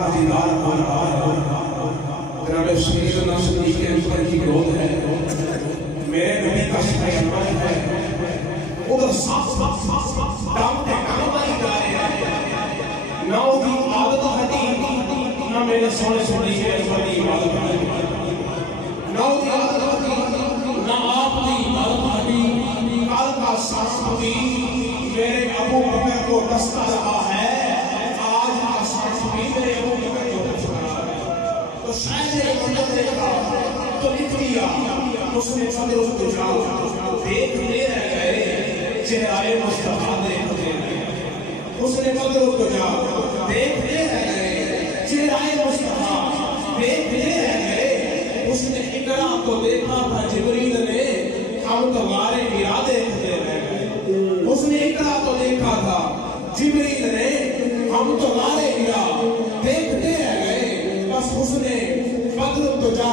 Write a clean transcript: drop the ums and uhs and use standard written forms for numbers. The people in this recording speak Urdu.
حاجیدار ہو رہا ہے جناب سیدنا صدیق اکبر کی گود ہے میرے نبی کا پیغمبر ہے ادھر دامتے کعبہ جا رہے ہیں نہ وہ دی عادت ہٹی نہ میرے سونے صدیق اکبر کی عادت ہٹی نہ وہ دی عادت ہٹی نہ آپ دی عادت ہٹی کال کا سانس بھی میرے ابو بکر کو دستا رہا ہے آج کا سانس بھی میرے ابو بکر کو دستا رہا ہے تو شاید ایک مدد دیکھا تو لکھ دیا اس نے صدر اس کو جاؤ دیکھتے رہ گئے چہرائے مصطفیٰ دیکھتے رہ گئے اس نے صدر اس کو جاؤ دیکھتے رہ گئے چہرائے مصطفیٰ دیکھتے رہ گئے اس نے اقرا کو دیکھا تھا جبریل نے ہم تو غارِ حرا دیکھتے رہ گئے اس نے اقرا کو دیکھا تھا جبریل نے ہم تو غارِ حرا دیکھتے رہ گئے بس اس نے بدر تو جا